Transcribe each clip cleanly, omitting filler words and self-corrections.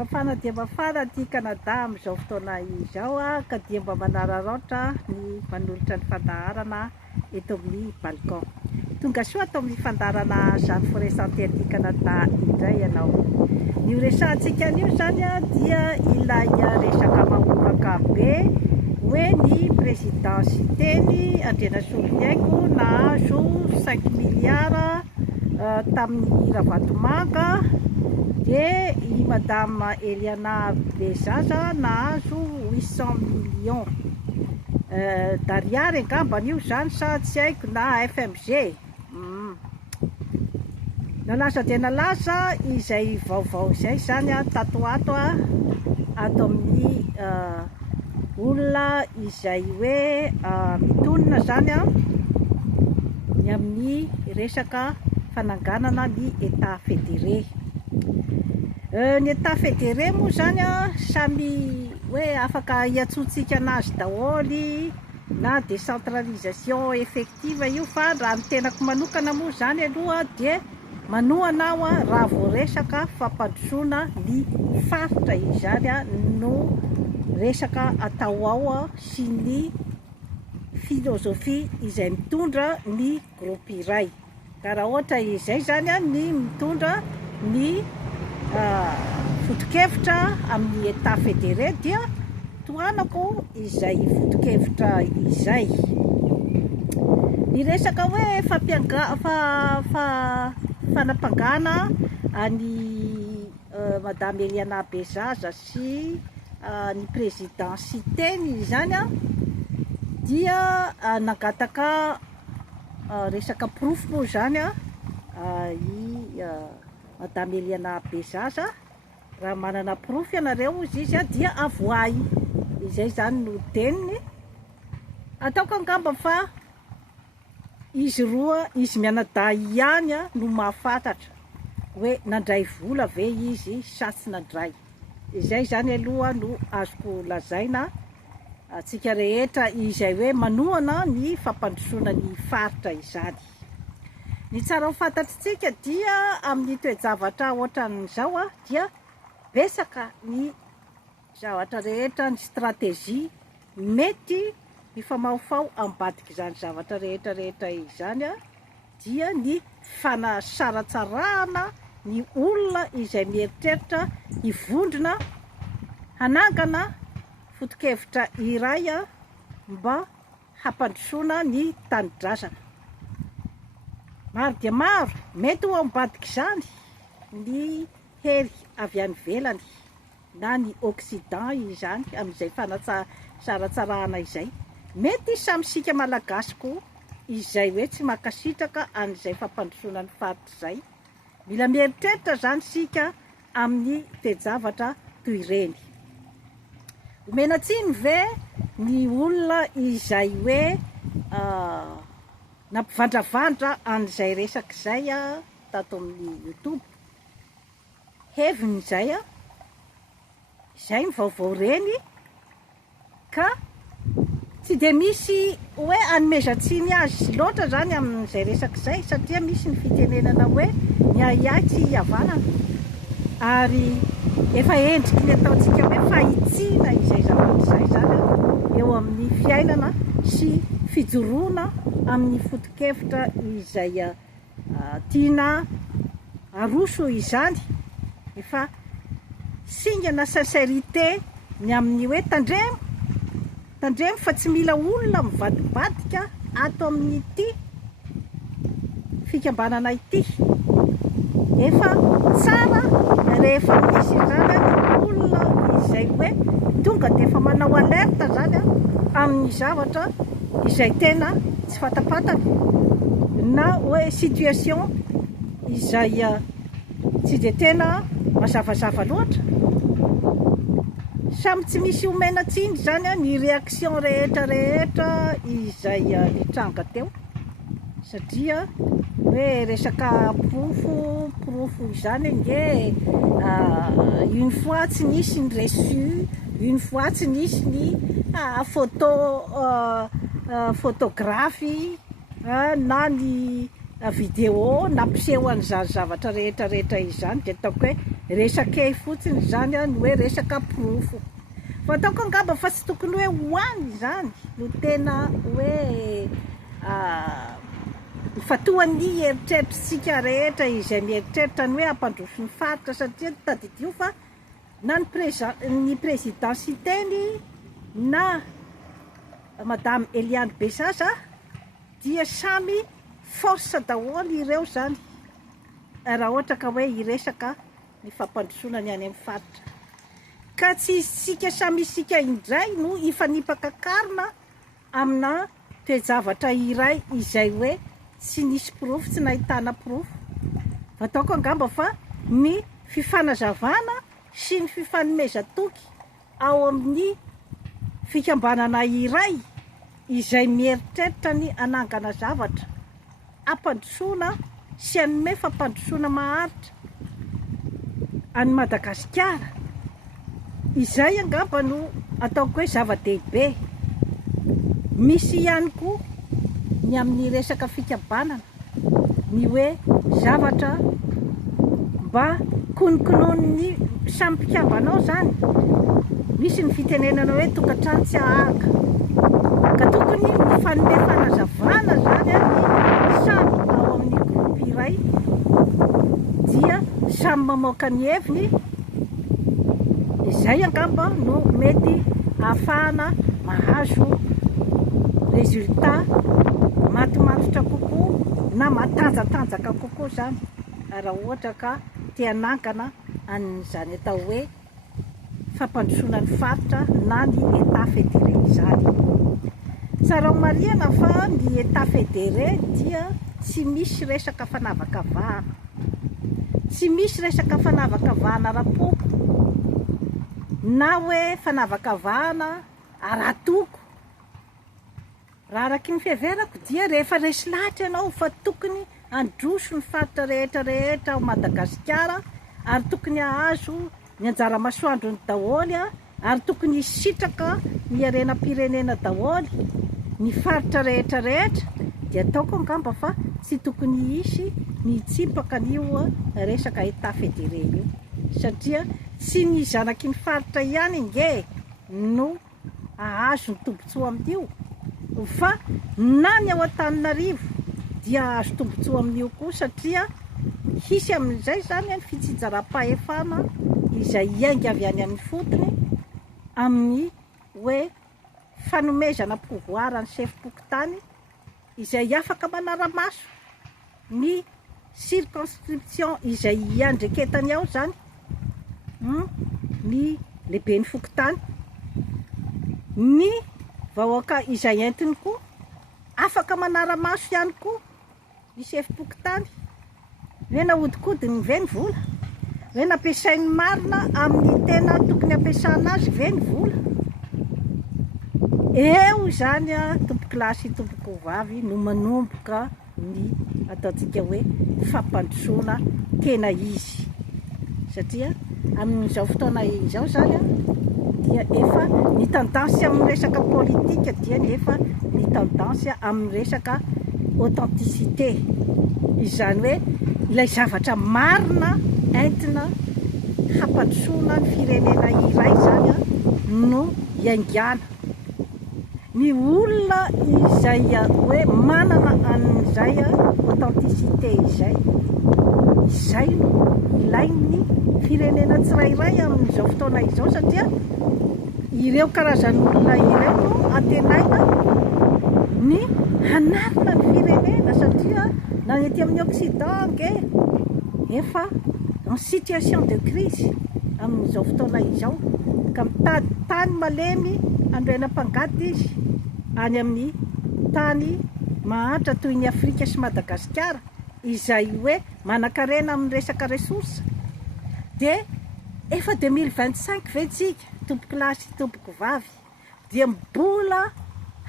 Mafana dia mafana aty Canada amin'izao fotoana izao ka dia mba manararaotra ny manolotra ny fandaharana eto amin'ny balcon. Tonga soa atao amin'ny fandaharana zany forêt santé aty Canada indray ianao. Io resahantsika an'io zany dia ilay resaka mahoraka be hoe ny présidensiteny Andriana Nasiolihaiko nahazo 5 milliards tamin'ny Ravatomanga. Et madame Eliana Bezaza nahazo 800 millions d'ariary angambany io zany sa tsy haiko na FMG. Nalaza dia nalaza izay vaovao izay zany tato ato amin'ny olona izay hoe mitonona zany ny amin'ny resaka fananganana ny état fédéré. Ny état fédéré moa zany samy hoe afaka hiantsontsika anazy daholy na décentralisation effective io, fa raha ny tenako manokana moa zany aloha dia manohana aho raha vao resaka fampandrosoana ny faritra izany no resaka atao ao sy ny filôzofia izay mitondra ny groupe iray. Ka raha ohatra izay zany ny mitondra ny foto-kevitra amin'ny état fédéré dia toanako izay foto-kevitra izay. Ny resaka hoe fanapangana any madame Eliana Bezaza sy ny présidensiteny zany dia nagataka resaka proof moa zany madame Eliana Bezaza. Raha manana proof ianareo izy dia avoay. Izay zany no teniny. Ataoko angamba fa izy roa izy mianadahy ihany no mahafantatra hoe nandray vola ve izy sa tsy nandray. Izay zany aloha no azoko lazaina atsika rehetra izay hoe manohana ny fampandrosoana ny faritra izany. Ny tsara ho fantatritsika dia amin'ny toe-javatra ohatran'izao dia besaka ny zavatra rehetra, ny stratégie mety mifamaofao ambadiky izany zavatra rehetra izany dia ny fanasaratsarana ny olona izay mieritreritra hivondrona hanangana foto-kevitra iray mba hampandrosoana ny tani-drazana. Maro dia maro mety ho ambadiky izany ny hery avy any ivelany na ny Occident izany amin'izay fanasaratsarana izay. Mety samysika malagasy koa izay hoe tsy mankasitraka an'izay fampandrosoana ny faritra izay. Mila mieritreritra zany sika amin'ny toe-javatra toy ireny. Omena tsiny ve ny olona izay hoe nampivandravandra an'izay resaka izay tato amin'ny YouTube. Heviny izay izay ny vaovao reny ka tsy dia misy hoe anomezantsiny azy loatra zany amin'izay resaka izay, satria misy ny fitenenana hoe ny ahiahy tsy hihavanana, ary efa endriky ny ataontsika hoe fahitsiana izay zavatra izay zany eo amin'ny fiainana sy fijoroana amin'ny foto-kevitra izay tiana aroso izany. Efa singana sincérité ny amin'ny hoe tandremo fa tsy mila olona mivadibadika ato amin'ity fikambanana ity. Efa tsara rehefa misy zany olona izay hoe tonga dia efa manao alerte zany amin'ny zavatra izay tena tsy fatapatana na hoe situation izay tsy dia tena mazavazava loatra. Samy tsy misy omena tsiny zany ny réaction rehetra izay nitranga teo, satria hoe resaka profo izany nge une fois tsy nisy ny reçu, une fois tsy nisy ny photographe na ny vidéo nampiseho an'izany zavatra rehetra izany, dia ataoko hoe resakay fotsiny zany a ny hoe resaka pirofo fa ataoko angamba fa tsy tokony hoe hoany zany no tena hoe fatoan'ny eritreritrisika rehetra izay mieritreritra ny hoe ampandroso ny faritra satria tadidio fa na ny présidensiteny na madame Eliane Besasa dia samy force daholo ireo zany raha ohatra ka hoe iresaka ny fampandrosona ny any amin'ny faritra ka tsy isika samy isika indray no ifanipakakarina amina toejavatra iray izay hoe tsy nisy pirofo tsy nahitana pirofo ataoko angamba fa ny fifanazavana sy ny fifanomezatoky ao amin'ny fikambanana iray izay mieritreritra ny anangana zavatra ampandrosoana sy anome fampandrosoana maharitra any Madagasikara izay angamba no ataoko hoe zava-dehibe misy ihany koa ny amin'ny resaka fikambanana ny hoe zavatra mba kononkonon'ny samy mpikambanao zany misy ny fitenenana hoe tokantrano tsy ahaka ka tokony mifanome fanazavana zany ny samy ao amin'ny groupe iray dia samy mamoaka ny heviny izay angamba no mety ahafahana mahazo résultat matomatotra kokoa na matanjatanjaka kokoa zany raha ohatra ka tianangana an'izany atao hoe fampandrosoana ny faritra na ny état fédéré zany tsara marihana fa ny état fédéré dia tsy misy resaka fanavakavahana tsy misy resaka fanavakavahana rapoko na hoe fanavakavahana aratoko raha araky ny fiheverako dia rehefa resy lahatra ianao fa tokony androso ny faritra rehetrarehetra ao Madagasikara ary tokony ahazo ny anjara masoandro ny daholy ary tokony hisitraka ny harenam-pirenena daholy ny faritra rehetrarehetra dia ataoko angamba fa tsy tokony hisy ny tsipaka an'io resaka état fédéré io satria tsy ny zanaky ny faritra ihany nge no ahazo ny tombotsoa amin'io fa na ny ao Antananarivo dia ahazo tombotsoa amin'io koa satria hisy amin'izay zany ny fitsinjaram-pahefana izay iainga avy any amin'ny fotony amin'ny hoe fanomezana pouvoir ny chef-pokotany izay afaka manara-maso ny circonscription izay iandreketany ao zany ny lehibe ny fokotany ny vahoaka izay entiny koa afaka manara-maso ihany koa ny chef-pokotany hoe nahodikodigny ve ny vola hoe nampiasainy marina amin'ny tena tokony ampiasana azy ve ny vola eo zany tompoky lahy sy tompoky vavy no manomboka ny ataontsika hoe fampandrosoana tena izy satria amin'izao fotoana izao zany dia efa ny tendansy amin'ny resaka politika dia efa ny tendansy amin'ny resaka authenticité izany hoe ilay zavatra marina entina hampandrosoana ny firenena iray zany no iaingana ny olona izay hoe manana an'izay authenticité izay no ilain'ny firenena tsirairay amin'izao fotoana izao satria ireo karazan'olona ireo no antenaina ny hanarina ny firenena satria na ny ety amin'ny Occident nge efa en situation de crise amin'izao fotoana izao ka mitady tany malemy androenam-pangady izy any amin'ny tany mahantra toy ny Afrika sy Madagasikara izay hoe manan-karena amin'ny resaka resource dia efa 2025 vetsika tompoky lahy sy tompoky vavy dia mbola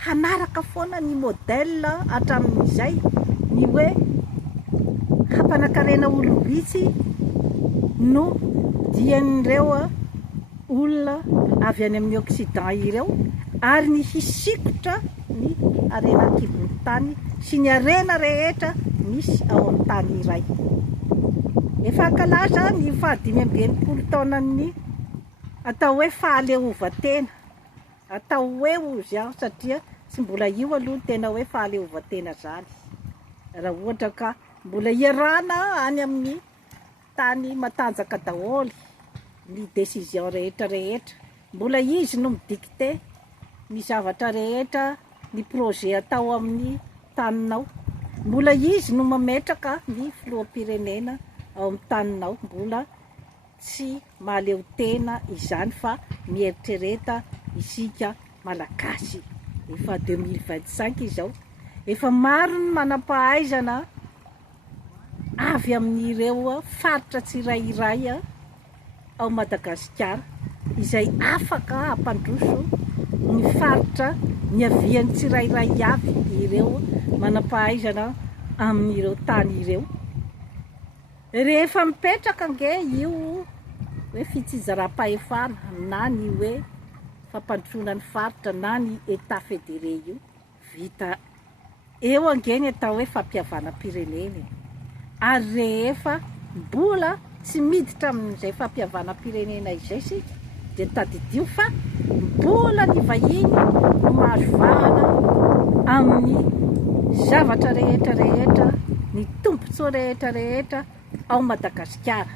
hanaraka foana ny modèle hatramin'izay ny hoe hampanankarena olom-bitsy no dian'ireo olona avy any amin'ny Occident ireo ary ny hisikotra ny arena an-kibon'ny tany sy ny arena rehetra misy ao amin'ny tany iray efa ankalaza ny 580 taonan'ny atao hoe fahaleovan-tena, atao hoe ozy aho satria tsy mbola io aloha ny tena hoe fahaleovan-tena zany. Raha ohatra ka mbola iarana any amin'ny tany matanjaka daholo ny décision rehetra, mbola izy no midicté ny zavatra rehetra, ny projet atao amin'ny taninao, mbola izy no mametraka ny filoham-pirenena ao amin'ny taninao, mbola tsy mahaleo tena izany fa mieritrereta isika malagasy. Efa 2025 izao, efa maro ny manam-pahaizana avy amin'ireo faritra tsirairay ao Madagasikara izay afaka hampandroso ny faritra niavian'ny tsirairay avy ireo manam-pahaizana amin'ireo tany ireo. Rehefa mipetraka nge io hoe fitsinjaram-pahefana na ny hoe fampandrosoana ny faritra na ny état fédéré io, vita eo angeny atao hoe fampihavanam-pirenena. Ary rehefa mbola tsy miditra amin'izay fampihavanam-pirenena izay sika dia tadidio fa mbola ny vahiny no mahazo vahana amin'ny zavatra rehetra, ny tombontsoa rehetra ao Madagasikara.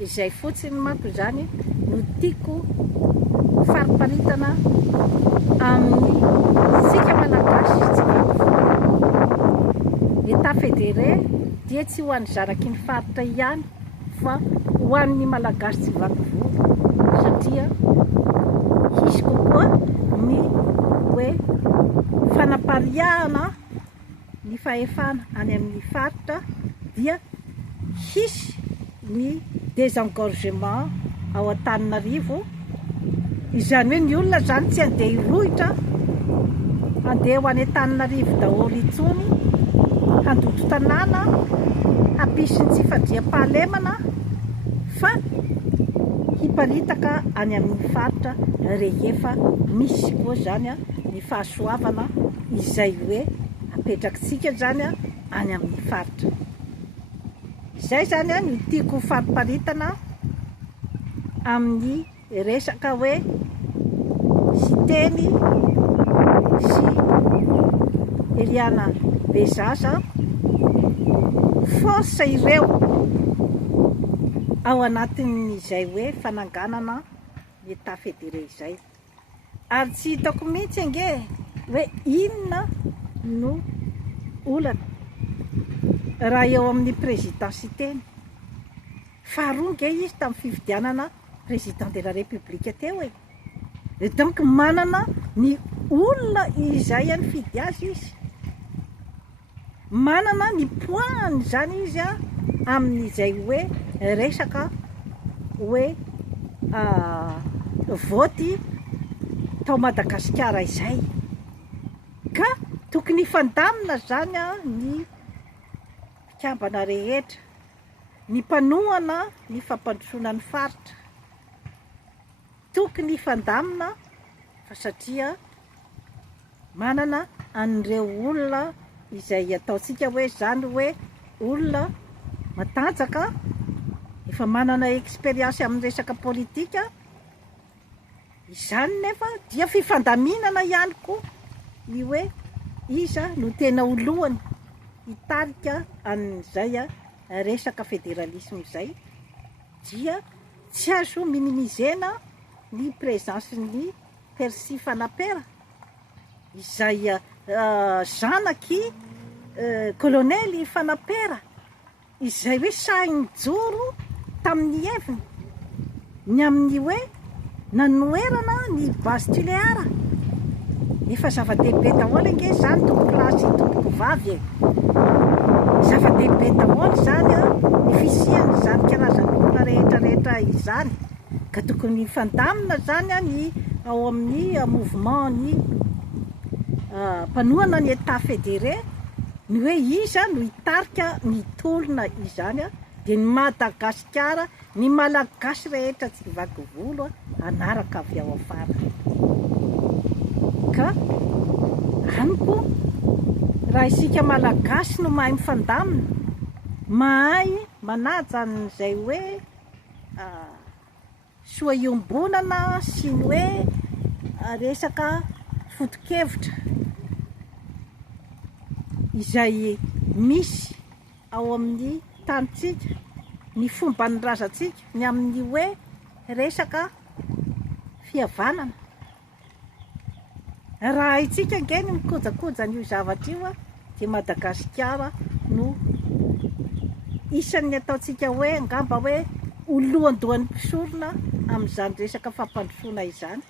Izay fotsiny manko zany no tiako fariparitana amin'ny sika malagasy tsy état fédéré dia tsy ho an'ny zanaky ny faritra ihany fa ho an'ny malagasy tsy vakovolo, satria hisy kokoa ny hoe fanapariahana ny fahefana any amin'ny faritra, dia hisy ny désengorgement ao Antananarivo. Izany hoe ny olona zany tsy andeha hirohitra andeha ho any Antananarivo daholo intsony handoto tanàna hampisy ny tsy fandriam-pahalemana, fa hiparitaka any amin'ny faritra rehefa misy koa zany ny fahasoavana izay hoe apetrakitsika zany any amin'ny faritra. Izay zany ny tiako fariparitana amin'ny resaka hoe sy teny sy Eliana Bezaza, force ireo ao anatin'izay hoe fananganana ny état fédéré izay. Ary tsy hitako mihitsy ange hoe inona no olana raha eo amin'ny présidensiteny. Faharoa nge izy tamin'ny fifidianana président de la république teo e. Donc manana ny olona izay any fidy azy izy, manana ny poids zany izy amin'izay hoe resaka hoe voty tao Madagasikara izay, ka tokony fandamina zany ny fikambana rehetra, ny mpanohana ny fampandrosoana ny faritra, tokony fandamina fa satria manana an'ireo olona izay ataontsika hoe zany hoe olona matanjaka, efa manana expérience amin'ny resaka politika, izany nefa dia fifandaminana ihany koa ny hoe iza no tena olohany hitarika an'izay resaka fédéralisme izay, dia tsy azo minimizena ny présence ny Percy Fanapera izay zanaky kolonely Fanapera, izay hoe sainy joro tamin'ny heviny ny amin'ny hoe nanoerana ny base nucléaire. Efa zava-dehibe daholo ange zany tompoko lahy sy tompoko vavy e. Zava-dehibe daholo zany ny fisiany zany karazan'olona rehetra izany, ka tokony fandamina zany ny ao amin'ny mouvement ny mpanohana ny état fédéré, ny hoe iza no hitarika ny tolona izany, dia ny Madagasikara, ny malagasy rehetra tsy vaky volo anaraka avy ao afara. Ka amiko raha isika malagasy no mahay mifandamina, mahay manaja n'izay hoe soa iombonana sy ny hoe resaka foto-kevitra izay misy ao amin'ny tanitsika, ny fomba nyrazantsika ny amin'ny hoe resaka fihavanana. Raha itsika ngeny mikojakoja n'io zavatra io dia Madagasikara no isan'ny ataontsika hoe angamba hoe olohan-dohan'ny mpisorona amin'izany resaka fampandrosoana izany,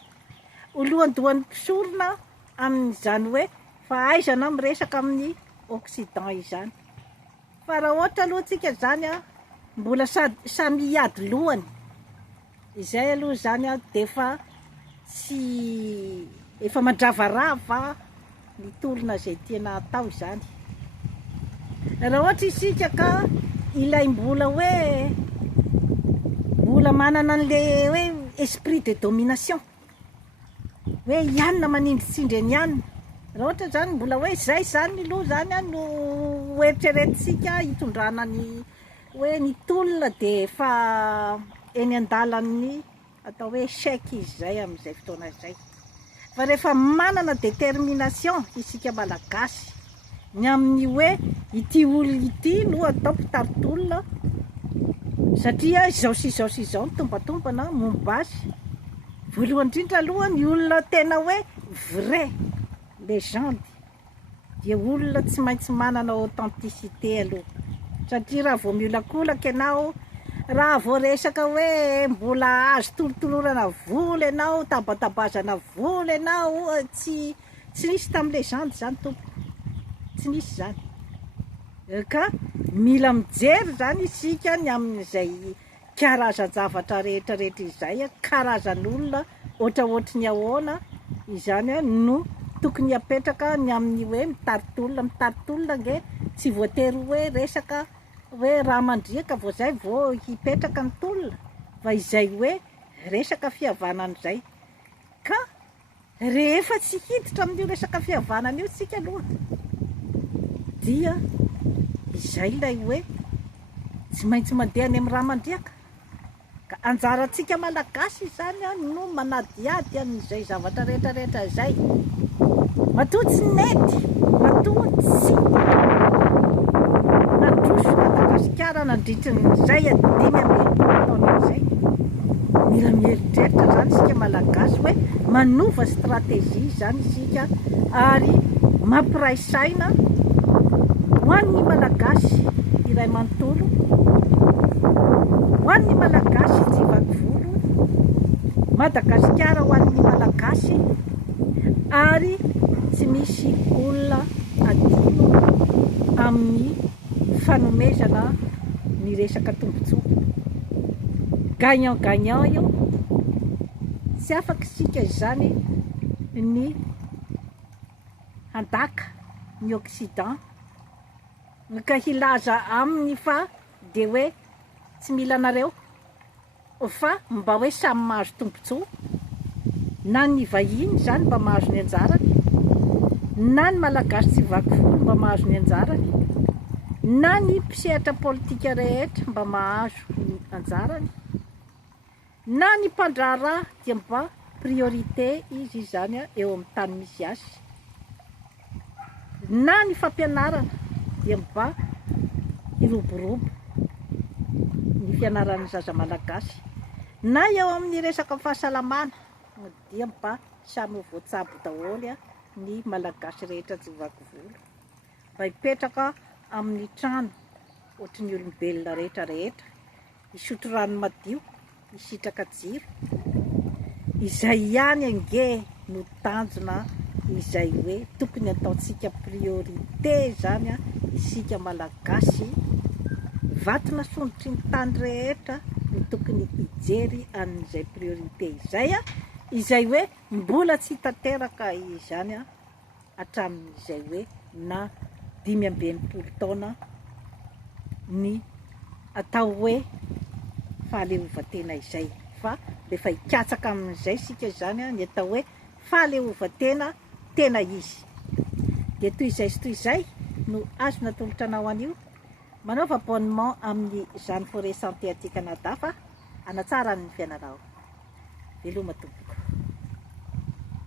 olohan-dohan'ny mpisorona amin'izany hoe fahaizana miresaka amin'ny Occident izany. Fa raha ohatra aloha tsika zany mbola samy hiady lohany, izay aloha zany dia efa mandravarava ny tolona zay tiana atao zany. Raha ohatra isika ka ilay mbola manana an'le hoe esprit de domination, hoe ianona manindritsindry ny ianona. Raha ohatra zany mbola hoe zay zany aloha zany no eritreretintsika hitondrana ny hoe ny tolona dia efa eny an-dalan'ny atao hoe échec izy zay amin'izay fotoana izay. Fa rehefa manana détermination isika malagasy ny amin'ny hoe ity olona ity no ataoko taritolona satria izao sy izao sy izao ny tombatombana momba azy. Voalohany indrindra aloha ny olona tena hoe vrai légende dia olona tsy maintsy manana authenticité aloha, satria raha vao miolakolaka ianao, raha vao resaka hoe mbola azo tolotolorana vola ianao, tabatabazana vola ianao, tsy nisy tamin'ny légende zany tompo, tsy nisy zany. Ka mila mijery zany isika ny amin'izay karazan-javatra rehetrarehetra izay, karazan'olona ohatraohatry ahoana izany no tokony apetraka ny amin'ny hoe mitaritolona nge tsy voatery hoe resaka hoe raha mandriaka vao zay vao hipetraka ny tolona, fa izay hoe resaka fihavanana izay. Ka rehefa tsy hiditra amin'io resaka fihavanana io sika aloha dia izay ilay hoe tsy maintsy mandeha any amin'ny raha mandriaka. Ka anjarantsika malagasy zany no manadiady amin'izay zavatra rehetrarehetra izay. Matoa tsy nety, matoa tsy nadroso Madagasikara nandritra n'izay 5 taona izay. Mila mieritreritra zany isika malagasy hoe manova stratégie zany isika ary mampiray saina ho an'ny malagasy iray manontolo, ho an'ny malagasy tsy vaky volo, Madagasikara ho an'ny malagasy, ary tsy misy olona adino amin'ny fanomezana ny resaka tombotsoa. Gagnant io, tsy afaka isika izany ny handaka ny Occident ka hilaza aminy fa dia hoe tsy mila anareo, fa mba hoe samy mahazo tombotsoa, na ny vahiny zany mba mahazo ny anjarany, na ny malagasy tsy vaky volo mba mahazo ny anjarany, na ny mpisehatra politika rehetra mba mahazo ny anjarany, na ny mpandraharaha dia mba priorité izy zany eo amin'ny tany misy azy, na ny fampianarana dia mba hiroborobo ny fianaran'ny zaza malagasy, na eo amin'ny resaka fahasalamana dia mba samy voatsabo daholo ny malagasy rehetra tsy vaky volo, mba hipetraka amin'ny trano ohatry ny olombelona rehetrarehetra, hisotro rano madio, hisitraka jiro. Izay ihany ange no tanjona izay hoe tokony ataontsika priorité zany isika malagasy. Vatona sondritry ny tany rehetra no tokony hijery amin'izay priorité izay hoe mbola tsy tanteraka izany hatramin'izay hoe na 5 taona ny atao hoe fahaleovan-tena izay. Fa rehefa hikatsaka amin'izay sika zany ny atao hoe fahaleovan-tena tena izy. Dia toy izay sy toy izay no azo natolotra anao an'io. Manaova abonnement amin'ny Jeanne Forêt Santé aty Canada fa hanatsara ny fiainanao. Veloma tompoko.